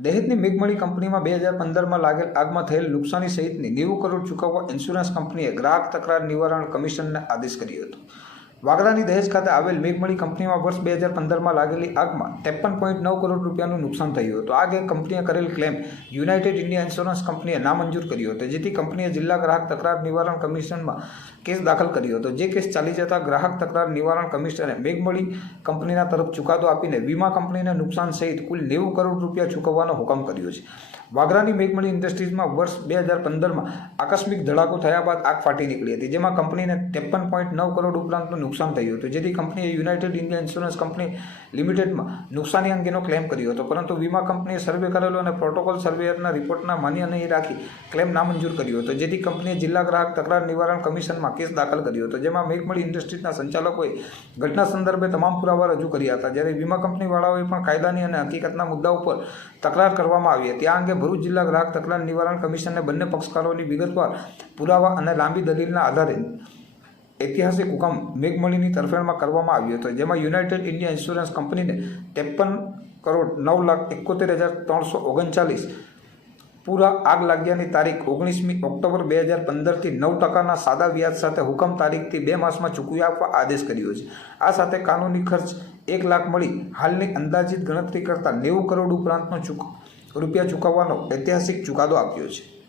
દહેજની મેઘમણી કંપનીમાં બે હજાર પંદરમાં લાગેલ આગમાં થયેલ નુકસાની સહિતની નેવું કરોડ ચૂકવવા ઇન્સ્યોરન્સ કંપનીએ ગ્રાહક તકરાર નિવારણ કમિશનને આદેશ કર્યો હતો. વાગરાની દહેજ ખાતે આવેલ મેઘમણી કંપનીમાં વર્ષ બે હજાર પંદરમાં લાગેલી આગમાં ત્રેપન પોઈન્ટ નવ કરોડ રૂપિયાનું નુકસાન થયું હતું. આ અંગે કંપનીએ કરેલ ક્લેમ યુનાઇટેડ ઇન્ડિયા ઇન્સ્યોરન્સ કંપનીએ નામંજૂર કર્યો હતો, જેથી કંપનીએ જિલ્લા ગ્રાહક તકરાર નિવારણ કમિશનમાં કેસ દાખલ કર્યો હતો. જે કેસ ચાલી જતા ગ્રાહક તકરાર નિવારણ કમિશનરે મેઘમણી કંપનીના તરફ ચુકાદો આપીને વીમા કંપનીને નુકસાન સહિત કુલ નેવું કરોડ રૂપિયા ચૂકવવાનો હુકમ કર્યો છે. વાગરાની મેઘમણી ઇન્ડસ્ટ્રીઝમાં વર્ષ બે હજાર પંદરમાં આકસ્મિક ધડાકો થયા બાદ આગ ફાટી નીકળી હતી, જેમાં કંપનીને ત્રેપન પોઈન્ટ નવ કરોડ ઉપરાંતનું નુકસાન થયું હતું. જેથી કંપનીએ યુનાઇટેડ ઇન્ડિયા ઇન્સ્યોરન્સ કંપની લિમિટેડમાં નુકસાની અંગેનો ક્લેમ કર્યો હતો. પરંતુ વીમા કંપનીએ સર્વે કરેલો અને પ્રોટોકોલ સર્વેયરના રિપોર્ટના માન્ય નહીં રાખી ક્લેમ નામંજૂર કર્યો હતો. જેથી કંપનીએ જિલ્લા ગ્રાહક તકરાર નિવારણ કમિશનમાં કેસ દાખલ કર્યો હતો. જેમાં મેઘમણી ઇન્ડસ્ટ્રીઝના સંચાલકોએ ઘટના સંદર્ભે તમામ પુરાવા રજૂ કર્યા હતા. જ્યારે વીમા કંપનીવાળાઓએ પણ કાયદાની અને હકીકતના મુદ્દા ઉપર તકરાર કરવામાં આવી હતી. આ અંગે ભરૂચ જિલ્લા ગ્રાહક તકરાર નિવારણ કમિશનને બંને પક્ષકારોની વિગતવાર પુરાવા અને લાંબી દલીલના આધારે ઐતિહાસિક હુકમ મેઘમણીની તરફેણમાં કરવામાં આવ્યો હતો, જેમાં યુનાઇટેડ ઇન્ડિયા ઇન્સ્યોરન્સ કંપનીને ત્રેપન કરોડ નવ લાખ એકોતેર હજાર ત્રણસો ઓગણચાલીસ પૂરા આગ લાગ્યાની તારીખ ઓગણીસમી ઓક્ટોબર બે હજાર પંદરથી નવ ટકાના સાદા વ્યાજ સાથે હુકમ તારીખથી બે માસમાં ચૂકવી આપવા આદેશ કર્યો છે. આ સાથે કાનૂની ખર્ચ એક લાખ મળી હાલની અંદાજિત ગણતરી કરતાં નેવું કરોડ ઉપરાંતનો ચૂક, રૂપિયા ચૂકવવાનો ઐતિહાસિક ચુકાદો આપ્યો છે.